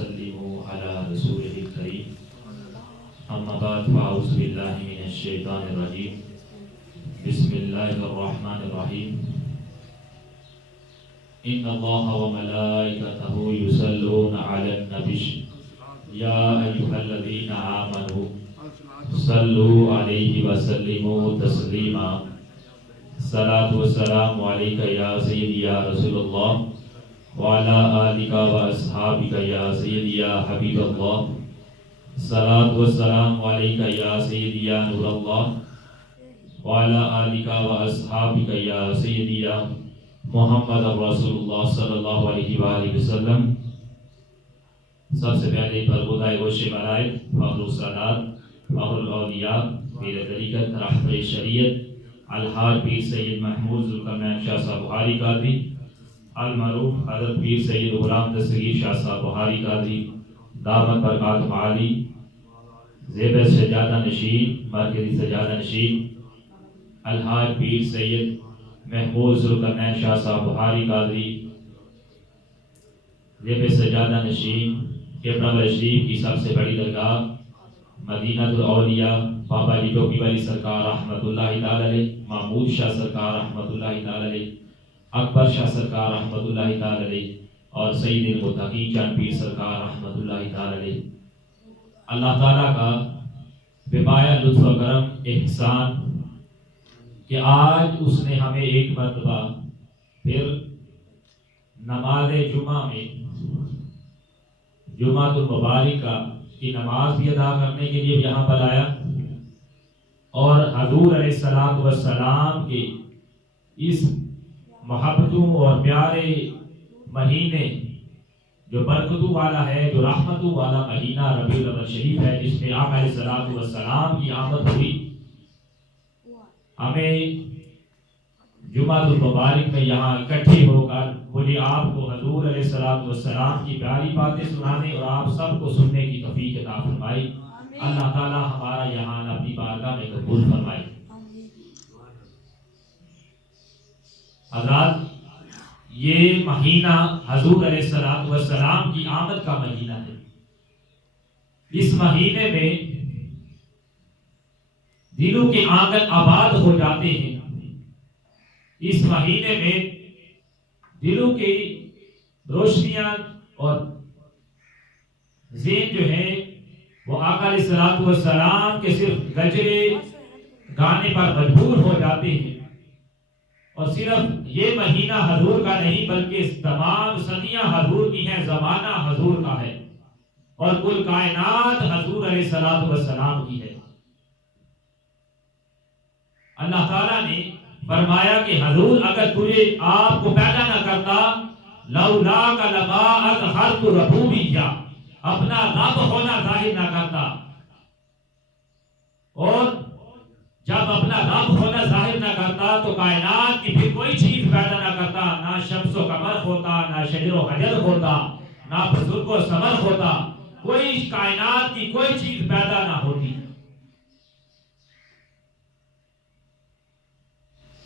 وسلموا على رسوله الكريم أما بعد فأعوذ بالله من الشيطان الرجيم بسم الله الرحمن الرحيم إن الله وملائكته يصلون على النبي يا أيها الذين آمنوا صلوا عليه وسلموا تسليما الصلاة والسلام عليك يا سيدي يا رسول الله وعلى آلك وأصحابك يا سيدي يا حبيب الله الصلاة والسلام عليك يا سيدي يا نور الله وعلى آلك وأصحابك يا سيدي يا محمد رسول اللہ صلی اللہ علیہ وآلہ وسلم۔ سب سے پہلے برگزیدہ گوش ملائک فخر السادات فخر الاولیاء پیر طریقت رہبر شریعت الحاج پیر سید محمود ذوالقرنین شاہ صاحب بخاری قادری المعروف حضرت پیر سید غلام دستگیر شاہ صاحب بخاری قادری دامت برکاتہم عالی زیب سجادہ نشین مرکزی سجادہ نشین الحاج پیر سید محمود ذوالقرنین شاہ صاحب بخاری قادری زیب سجادہ نشین قبلہ شریف کی سب سے بڑی درگاہ مدینہ الاولیاء بابا جی ٹوپی والی سرکار رحمت اللہ تعالی علیہ، محمود شاہ سرکار رحمت اللہ تعالی علیہ، اکبر شاہ سرکار رحمت اللہ تعالی علیہ اور سید المتقین چاند پیر سرکار رحمت اللہ تعالی علیہ۔ اللہ تعالیٰ کا بے پایا لطف و کرم احسان کہ آج اس نے ہمیں ایک مرتبہ پھر نماز جمعہ میں جمعہ المبارکہ کی نماز بھی ادا کرنے کے لیے یہاں پر آیا اور حضور علیہ الصلوۃ والسلام کے اس محبتوں اور پیارے مہینے جو برکتوں والا ہے، جو رحمتوں والا مہینہ ربیع الاول شریف ہے، جس میں آقا علیہ الصلوۃ والسلام کی آمد ہوئی، ہمیں جمعہ المبارک میں یہاں اکٹھے ہو کر مجھے آپ کو حضور علیہ الصلوۃ والسلام کی پیاری باتیں سنانے اور آپ سب کو سننے کی توفیق عطا فرمائی۔ اللہ تعالی ہمارا یہاں اپنی بارگاہ میں قبول فرمائے۔ حضرات، یہ مہینہ حضور علیہ الصلوۃ والسلام کی آمد کا مہینہ ہے۔ اس مہینے میں دلوں کے آنگن آباد ہو جاتے ہیں۔ اس مہینے میں دلوں کی روشنیاں اور ذہن جو ہے وہ آقا علیہ الصلوۃ والسلام کے صرف گجرے گانے پر مجبور ہو جاتے ہیں، اور صرف یہ مہینہ حضور کا نہیں بلکہ تمام صدیاں حضور کی ہیں، زمانہ حضور کا ہے اور کل کائنات حضور علیہ الصلوۃ والسلام کی ہے۔ اللہ تعالیٰ نے فرمایا کہ حضور اگر تجھے آپ کو پیدا نہ کرتا لولاک لما اظہرت ربوبیہ، اپنا رب ہونا ظاہر نہ کرتا، اور جب اپنا رب ہونا ظاہر نہ کرتا تو کائنات کی پھر کوئی چیز پیدا نہ کرتا، نہ شمس و قمر ہوتا، نہ شجر و حجر ہوتا، نہ بزرگ و ثمر ہوتا، کوئی کائنات کی کوئی چیز پیدا نہ ہوتی۔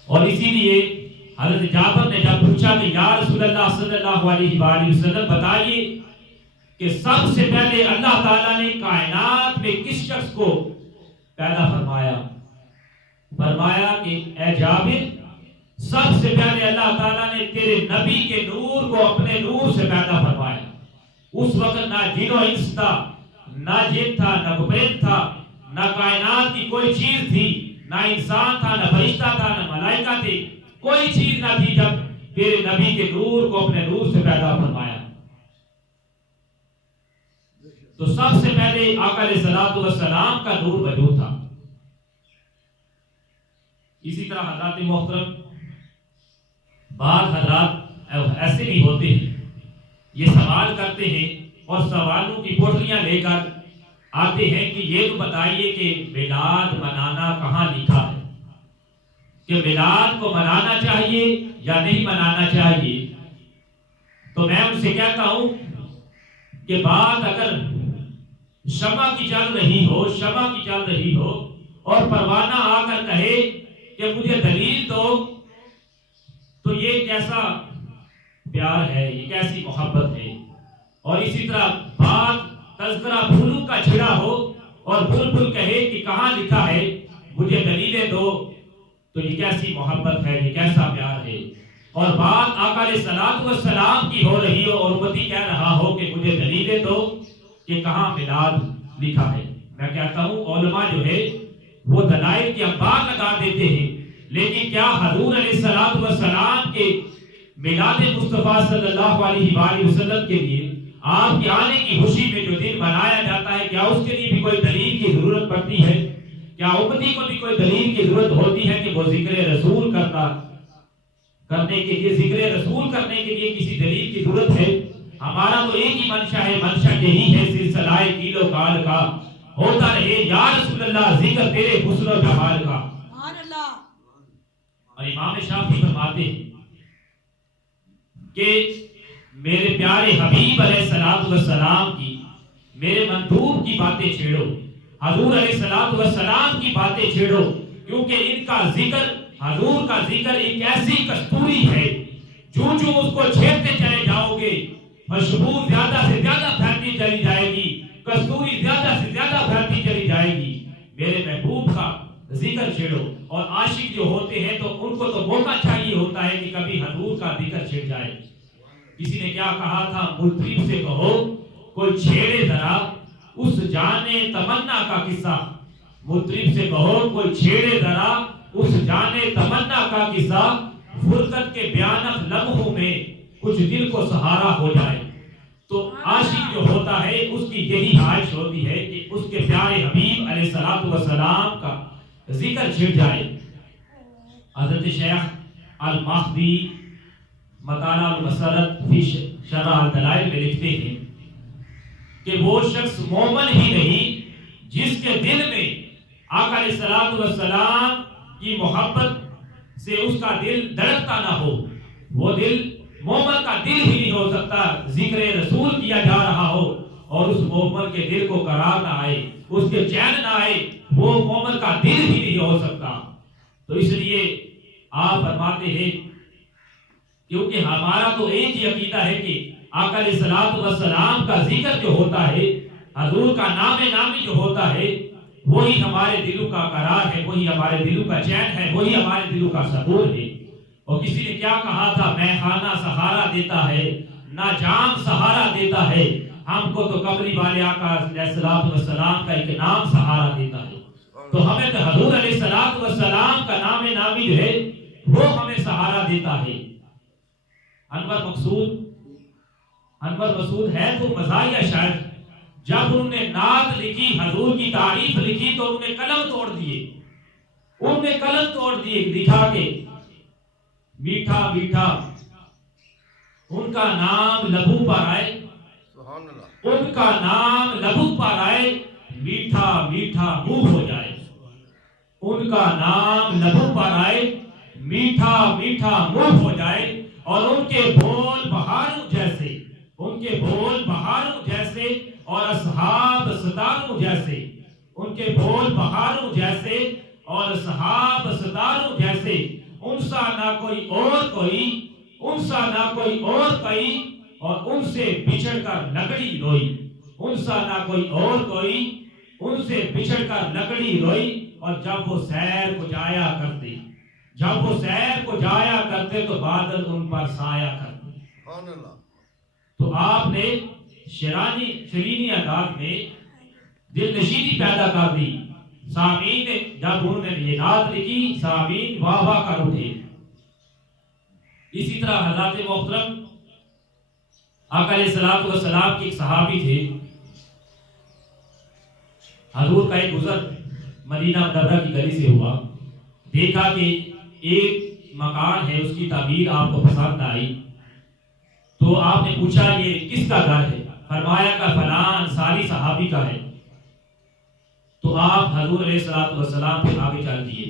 اور اسی لیے حضرت جابر نے جب پوچھا کہ یا رسول اللہ صلی اللہ علیہ وآلہ وسلم بتائیے کہ سب سے پہلے اللہ تعالیٰ نے کائنات میں کس شخص کو پیدا فرمایا؟ فرمایا کہ اے جابر، سب سے پہلے اللہ تعالیٰ نے تیرے نبی کے نور کو اپنے نور سے پیدا فرمایا۔ اس وقت نہ جن و انس تھا، نہ جن تھا، نہ پرند تھا، نہ کائنات کی کوئی چیز تھی، نہ انسان تھا، نہ فرشتہ تھا، نہ ملائکہ تھے، کوئی چیز نہ تھی جب تیرے نبی کے نور کو اپنے نور سے پیدا فرمایا۔ تو سب سے پہلے آقا علیہ الصلوۃ والسلام کا نور وجود تھا۔ اسی طرح حضرات محترم، بعض حضرات ایسے بھی ہوتے ہیں، یہ سوال کرتے ہیں اور سوالوں کی پوٹلیاں لے کر آتے ہیں کہ یہ تو بتائیے کہ میلاد منانا کہاں لکھا ہے، کہ میلاد کو منانا چاہیے یا نہیں منانا چاہیے۔ تو میں ان سے کہتا ہوں کہ بات اگر شمع کی چل رہی ہو اور پروانہ آ کر کہے کہ مجھے دلیل دو، تو یہ کیسا پیار ہے، یہ کیسی محبت ہے۔ اور اسی طرح تذکرہ پھولوں کا چھڑا ہو اور بلبل کہے کہ کہاں لکھا ہے مجھے دلیلیں دو، تو یہ کیسی محبت ہے، یہ کیسا پیار ہے۔ اور بات آقا علیہ الصلوۃ والسلام کی ہو رہی ہو اور امتی کہہ رہا ہو کہ مجھے دلیلیں دو کہ کہاں میلاد لکھا ہے۔ میں کہتا ہوں علماء جو ہے وہ دلائل کی انبار لگا دیتے ہیں، لیکن کیا حضور علیہ الصلوۃ والسلام کے میلاد مصطفیٰ صلی اللہ علیہ وآلہ وسلم کے لیے آپ کے آنے کی خوشی میں جو دن منایا جاتا ہے، کیا اس کے لیے بھی کوئی دلیل کی ضرورت پڑتی ہے؟ کیا امتی کو بھی کوئی دلیل کی ضرورت ہوتی ہے کہ وہ ذکر رسول کرنے کے لیے ذکر رسول کرنے کے لیے کسی دلیل کی ضرورت ہے؟ ہمارا تو ایک ہی منشا ہے، منشا یہی ہے سلسلہ کیلو کال کا ہوتا رہے یا رسول اللہ ذکر تیرے حسن و جمال کا۔ اور امام شافعی فرماتے ہیں کہ میرے پیارے حبیب علیہ الصلوۃ والسلام کی، میرے مندوب کی باتیں چھیڑو، حضور علیہ الصلوۃ والسلام کی باتیں چھیڑو، کیونکہ ان کا ذکر، حضور کا ذکر ایک ایسی کستوری ہے، جو اس کو چھیڑتے چلے جاؤ گے خوشبو زیادہ سے زیادہ پھیلتی چلی جائے گی، کستوری زیادہ سے زیادہ پھیلتی چلی جائے گی۔ میرے محبوب کا ذکر چھیڑو۔ اور عاشق جو ہوتے ہیں تو ان کو تو موقع چاہیے ہوتا ہے کہ کبھی حضور کا ذکر چھڑ جائے۔ کسی نے کیا کہا تھا، مطرب سے کہو کوئی چھیڑے ذرا اس جانے تمنا کا قصہ، مطرب سے کہو کوئی چھیڑے ذرا اس جانے تمنا کا قصہ، فرقت کے بیانت لمحوں میں کچھ دل کو سہارا ہو جائے۔ تو عاشق جو ہوتا ہے اس کی یہی خواہش ہوتی ہے کہ اس کے پیارے حبیب علیہ الصلوۃ والسلام کا ذکر چھڑ جائے۔ حضرت شیخ المہدی مطالعہ المسرت فی شرح الدلائل میں لکھتے ہیں کہ وہ شخص مومن ہی نہیں جس کے دل میں آقا علیہ الصلوۃ والسلام کی محبت سے اس کا دل دھڑکتا نہ ہو، وہ دل مومن کا دل ہی نہیں ہو سکتا ذکر رسول کیا جا رہا ہو اور اس مومن کے دل کو قرار نہ آئے، اس کے چین نہ آئے، وہ مومن کا دل ہی نہیں ہو سکتا۔ تو اس لیے آپ فرماتے ہیں کیونکہ ہمارا تو ایک ہی عقیدہ ہے کہ آقا علیہ الصلوۃ والسلام کا ذکر جو ہوتا ہے، حضور کا نام نامی جو ہوتا ہے، وہی ہمارے دلوں کا قرار ہے، وہی ہمارے دلوں کا چین ہے، وہی ہمارے دلوں کا سکون ہے۔ اور کسی نے کیا کہا تھا، میں خانہ سہارا دیتا ہے نہ جام سہارا دیتا ہے، ہم کو تو قبری والے آقا علیہ الصلوۃ والسلام کا ایک نام سہارا دیتا ہے۔ تو ہمیں تو حضور علیہ الصلوۃ والسلام کا نام نامی جو ہے وہ ہمیں سہارا دیتا ہے۔ انور مسعود ہے تو مزاحیہ شاعر، جب انہوں نے نعت لکھی، حضور کی تعریف لکھی تو انہوں نے قلم توڑ دیے، لکھا کہ میٹھا میٹھا ان کا نام لبوں پر آئے، ان کا نام لبوں پر آئے، میٹھا میٹھا منہ ہو جائے، ان کا نام لبوں پر آئے، میٹھا میٹھا منہ ہو جائے، اور ان کے بول بہاروں جیسے، ان کے بول بہاروں جیسے اور اصحاب ستاروں جیسے، ان کے بول بہاروں جیسے اور اصحاب ستاروں جیسے، ان سا نہ کوئی اور کوئی، ان سا نہ کوئی اور کوئی، اور ان سے بچھڑ کر لکڑی روئی، ان سا نہ کوئی اور کوئی، ان سے بچھڑ کر لکڑی روئی۔ اور جب وہ سیر کو جایا کرتے، جب وہ سیر کو جایا کرتے تو بادل ان پر سایہ کرتے۔ تو آپ نے شرینی انداز میں دل نشینی پیدا کر دی۔ سامعین نے جب انہوں نے یہ نعت لکھی، سامعین واہ واہ کر اٹھے۔ اسی طرح حضرت محترم آقا علیہ الصلوۃ والسلام کے ایک صحابی تھے، حضور کا ایک گزر مدینہ منورہ کی گلی سے ہوا، دیکھا کہ ایک مکان ہے، اس کی تعمیر آپ کو پسند آئی، تو آپ نے پوچھا یہ کس کا گھر ہے؟ فرمایا کہ فلاں انصاری صحابی کا ہے۔ تو آپ حضور علیہ الصلوۃ والسلام پہ آگے چل دیے،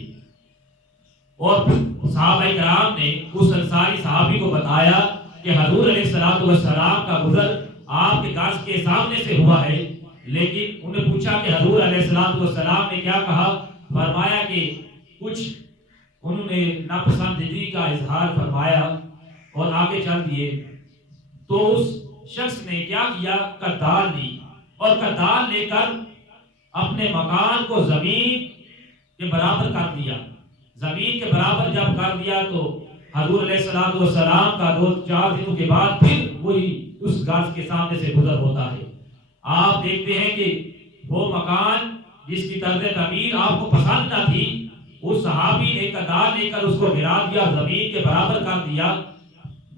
اور صحابہ کرام نے اس انصاری صحابی کو بتایا کہ حضور علیہ الصلوۃ والسلام کا گزر آپ کے گھر کے سامنے سے ہوا ہے، لیکن انہوں نے پوچھا کہ حضور علیہ الصلوۃ والسلام نے کیا کہا؟ فرمایا کہ کچھ انہوں نے ناپسندیدگی کا اظہار فرمایا اور آگے چل دیے۔ تو اس شخص نے کیا کیا؟ کردار لی اور کردار لے کر اپنے مکان کو زمین کے برابر کر دیا. زمین کے برابر جب کر دیا تو حضور علیہ الصلوۃ والسلام کا 2-4 دنوں کے بعد پھر وہی اس گھر کے سامنے سے گزر ہوتا ہے. آپ دیکھتے ہیں کہ وہ مکان جس کی طرز تعمیر آپ کو پسند نہ تھی، اس صحابی نے کردار لے کر اس کو گرا دیا، زمین کے برابر کر دیا.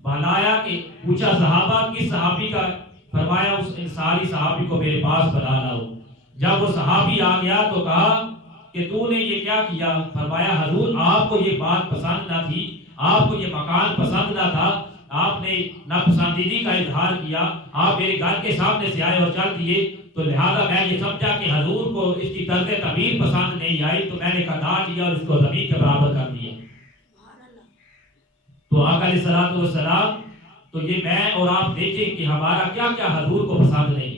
بلایا کہ پوچھا صحابہ کس صحابی کا؟ فرمایا اس انصاری صحابی کو میرے پاس بلا لاؤ. جب وہ صحابی آ گیا تو کہا کہ تو نے یہ کیا کیا؟ فرمایا حضور آپ کو یہ بات پسند نہ تھی، آپ کو یہ مکان پسند نہ تھا، آپ نے ناپسندیدگی کا اظہار کیا، آپ میرے گھر کے سامنے سے آئے اور چل دیے، تو لہذا میں یہ سمجھا کہ حضور کو اس کی طرز تعمیر پسند نہیں آئی، تو میں نے کردار لیا اور اس کو زمین کے برابر کر دیا. تو آقا علیہ الصلوۃ والسلام تو یہ میں اور آپ دیکھیں کہ ہمارا کیا کیا حضور کو پسند نہیں.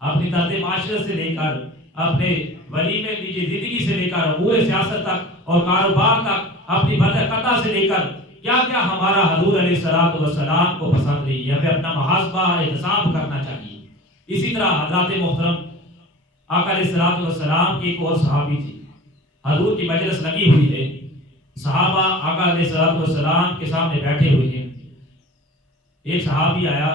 اپنی طرز معاشرت سے لے کر اپنے ولیمے کی زندگی سے لے کر امور سیاست تک اور کاروبار تک، اپنی قطع سے لے کر کیا کیا ہمارا حضور علیہ الصلوۃ والسلام کو پسند نہیں ہے. ہمیں اپنا محاسبہ احتساب کرنا چاہیے. اسی طرح حضرات محترم آقا علیہ الصلوۃ والسلام کی ایک اور صحابی تھی. حضور کی مجلس لگی ہوئی ہے، صحابہ آقا علیہ الصلوۃ والسلام کے سامنے بیٹھے ہوئے ہیں. ایک صحابی آیا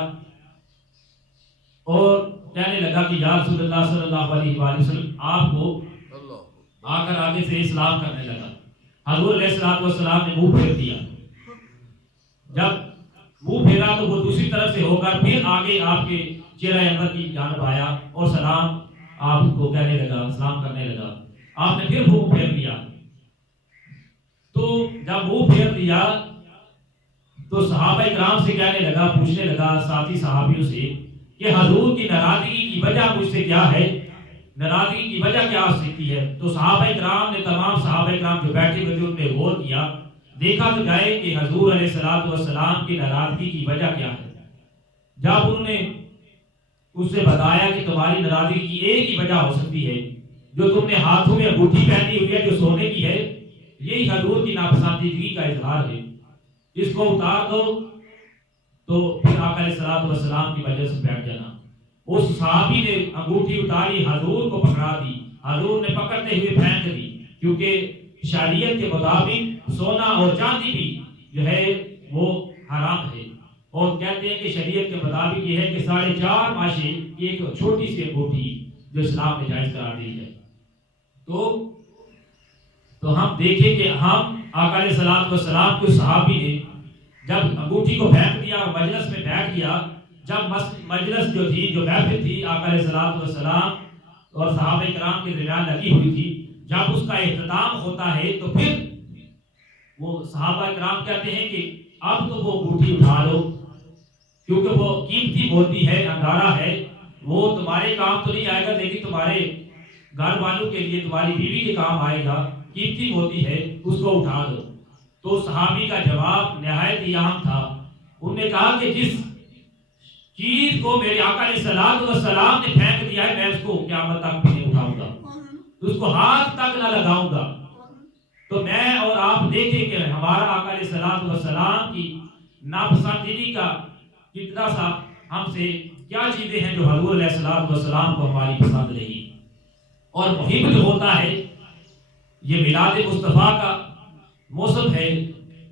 اور کہنے لگا کہ یا رسول اللہ صلی اللہ علیہ وآلہ وسلم، آپ کو آ کر آگے سے اسلام کرنے لگا. حضور علیہ الصلوۃ والسلام نے منہ پھیر دیا. جب منہ پھیرا تو وہ دوسری طرف سے ہو کر پھر آگے آپ کے چہرہ انور کی جانب آیا اور سلام آپ کو کہنے لگا، سلام کرنے لگا. آپ نے پھر منہ پھیر دیا. تو جب منہ پھیر دیا تو صحابہ اکرام سے کہنے لگا، پوچھنے لگا ساتھی صحابیوں سے کہ حضور کی ناراضگی کی وجہ مجھ سے کیا ہے، ناراضگی کی وجہ کیا ہو سکتی ہے. تو صحابہ اکرام نے، تمام صحابہ اکرام جو بیٹھے ہوئے تھے ان پہ غور کیا. دیکھا تو جائے کہ حضور علیہ الصلوۃ والسلام کی ناراضگی کی وجہ کیا ہے. جب انہوں نے اس سے بتایا کہ تمہاری ناراضگی کی ایک ہی وجہ ہو سکتی ہے، جو تم نے ہاتھوں میں انگوٹھی پہنی ہوئی ہے جو سونے کی ہے، یہی حضور کی ناپسندیدگی کا اظہار ہے، اس کو اتار دو. تو پھر آقا علیہ الصلوۃ والسلام کی وجہ سے بیٹھ جانا. اس صحابی نے انگوٹھی اتاری، حضور کو پکڑا دی. حضور نے پکڑتے ہوئے پھینک دی، کیونکہ شریعت کے مطابق سونا اور چاندی بھی جو ہے وہ حرام ہے. اور کہتے ہیں کہ شریعت کے مطابق یہ ہے کہ 4.5 ماشے کی ایک چھوٹی سی انگوٹھی جو اسلام نے جائز قرار دی ہے. تو ہم دیکھیں کہ ہم آقا علیہ الصلوۃ والسلام کو صحابی نے جب انگوٹھی کو پھینک دیا اور مجلس میں بیٹھ گیا، جب مجلس جو تھی، جو محفل تھی آقا علیہ الصلوۃ والسلام اور صحابہ کرام کے درمیان لگی ہوئی تھی، جب اس کا اختتام ہوتا ہے تو پھر وہ صحابہ کرام کہتے ہیں کہ اب تو وہ انگوٹھی اٹھا لو، کیونکہ وہ قیمتی موتی ہے، انگارہ ہے، وہ تمہارے کام تو نہیں آئے گا لیکن تمہارے گھر والوں کے لیے، تمہاری بیوی کے کام آئے گا، قیمتی موتی ہے، اس کو اٹھا دو. تو صحابی کا جواب نہایت ہی اہم تھا. انہوں نے کہا کہ جس چیز کو میرے آقا علیہ الصلوۃ والسلام نے پھینک دیا ہے، میں اس کو قیامت تک بھی نہیں اٹھاؤں گا، اس کو ہاتھ تک نہ لگاؤں گا. تو میں اور آپ دیکھیں کہ ہمارا آقا علیہ الصلوۃ والسلام کی ناپسندیدگی کا کتنا سا ہم سے کیا چیزیں ہیں جو حضور علیہ الصلوۃ والسلام کو ہماری پسند نہیں. اور محب جو ہوتا ہے، یہ میلاد مصطفیٰ کا موسم ہے.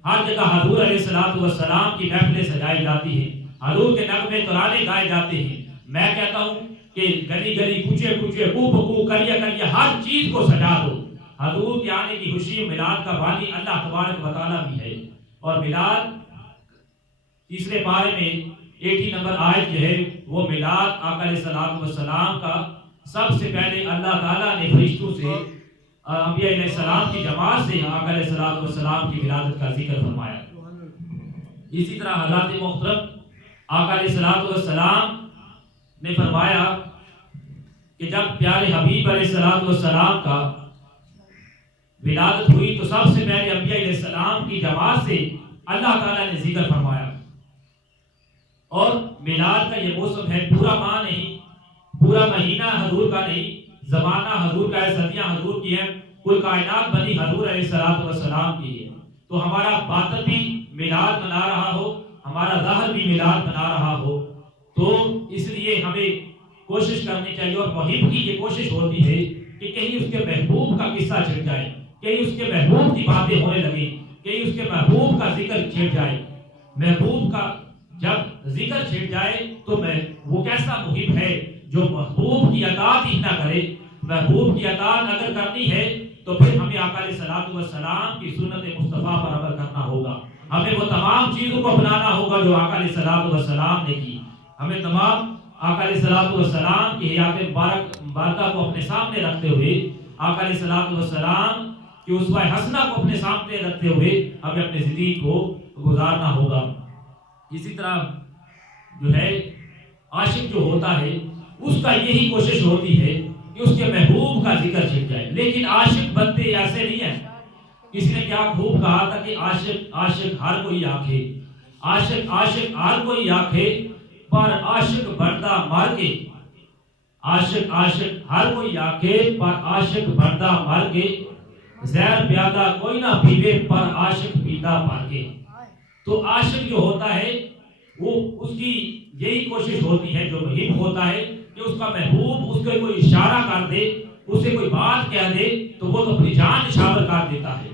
ہر جگہ حضور علیہ الصلوۃ والسلام کی محفلیں سجائی جاتی ہیں، حضور کے نغمے ترانے گائے جاتے ہیں. میں کہتا ہوں کہ گلی گلی، کوچے کوچے، کو بکو، کلیہ کلیہ، ہر چیز کو سجا دو. حضور کے آنے کی خوشی میلاد کا بانی اللہ تبارک و تعالیٰ بھی ہے. اور میلاد تیسرے پارے میں 80 نمبر آیت جو ہے وہ میلاد آقا علیہ الصلوۃ والسلام کا سب سے پہلے اللہ تعالیٰ نے فرشتوں سے، انبیاء علیہ السلام کی جماعت سے آقا علیہ الصلوۃ والسلام کی ولادت کا ذکر فرمایا. اسی طرح حضرات محترم آقا علیہ الصلوۃ والسلام نے فرمایا کہ جب پیارے حبیب علیہ الصلوۃ والسلام کا ولادت ہوئی تو سب سے پہلے انبیاء علیہ السلام کی جماعت سے اللہ تعالیٰ نے ذکر فرمایا. اور میلاد کا یہ موسم ہے، پورا ماہ نہیں، پورا مہینہ حضور کا نہیں، زمانہ حضور کا ہے، صدیاں حضور کی ہیں، کوئی کائنات بنی حضور علیہ الصلوۃ والسلام کی ہے. تو ہمارا باطن بھی میلاد منا رہا ہو، ہمارا ظاہر بھی میلاد منا رہا ہو. تو اس لیے ہمیں کوشش کرنی چاہیے، اور محب کی یہ کوشش ہوتی ہے کہ کہیں اس کے محبوب کا قصہ چھڑ جائے، کہیں اس کے محبوب کی باتیں ہونے لگیں، کہیں اس کے محبوب کا ذکر چھڑ جائے۔ محبوب کا جب ذکر چھڑ جائے تو وہ کیسا محب ہے جو محبوب کی اطاعت ہی نہ کرے۔ محبوب کی اطاعت اگر کرنی ہے تو پھر ہمیں آقا علیہ الصلوۃ والسلام کی سنت مصطفیٰ پر عمل کرنا ہوگا، ہمیں وہ تمام چیزوں کو اپنانا ہوگا جو آقا علیہ الصلوۃ والسلام نے کی۔ ہمیں تمام آقا علیہ الصلوۃ والسلام کی حیات مبارکہ کو اپنے سامنے رکھتے ہوئے، آقا علیہ الصلوۃ والسلام کی اسوہ حسنہ کو اپنے سامنے رکھتے ہوئے ہمیں اپنے زندگی کو گزارنا ہوگا۔ اسی طرح جو ہے عاشق جو ہوتا ہے اس کا یہی کوشش ہوتی ہے کہ اس کے محبوب کا ذکر چھڑ جائے، لیکن عاشق بنتے ایسے نہیں ہیں۔ کسی نے کیا خوب کہا تھا کہ عاشق ہر کوئی آکھے، عاشق ہر کوئی آکھے، پر عاشق بندہ مر کے، عاشق ہر کوئی آکھے پر عاشق بندہ مر کے، زہر پیادہ کوئی نہ پیوے پر عاشق پیتا مر کے۔ تو عاشق جو ہوتا ہے وہ اس کی یہی کوشش ہوتی ہے، جو محب ہوتا ہے کہ اس کا محبوب اس کو کوئی اشارہ کر دے، اسے کوئی بات کہہ دے تو وہ تو اپنی جان نچھاور کر دیتا ہے۔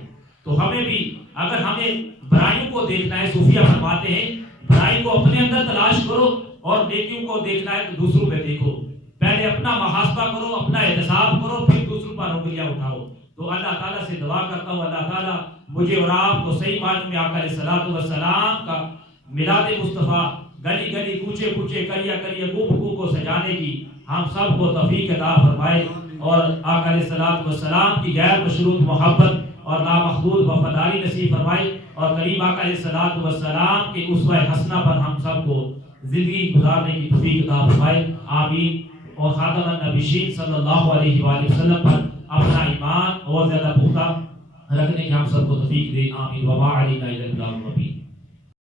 تو ہمیں بھی اگر ہمیں برائیوں کو دیکھنا ہے، صوفیہ فرماتے ہیں برائی کو اپنے اندر تلاش کرو اور نیکیوں کو دیکھنا ہے تو دوسروں پہ دیکھو۔ پہلے اپنا محاسبہ کرو، اپنا احتساب کرو، پھر دوسروں پر انگلیاں اٹھاؤ۔ تو اللہ تعالیٰ سے دعا کرتا ہوں اللہ تعالیٰ مجھے اور آپ کو صحیح معنوں میں آقا علیہ الصلوۃ والسلام کا میلاد مصطفیٰ گلی گلی کوچے کوچے کریہ کریہ گو بگو کو سجانے کی ہم سب کو توفیق عطا فرمائے، اور آقا علیہ الصلوۃ والسلام کی غیر مشروط محبت اور لامحدود وفاداری نصیب فرمائے، اور کریم آقا علیہ الصلوۃ والسلام کے اسوہ حسنہ پر ہم سب کو زندگی گزارنے کی توفیق عطا فرمائے، آمین۔ اور خاتم النبیین صلی اللہ علیہ وآلہ وسلم پر اپنا ایمان اور زیادہ پختہ رکھنے کی ہم سب کو توفیق دے، آمین۔ وما علینا الا البلاغ المبین۔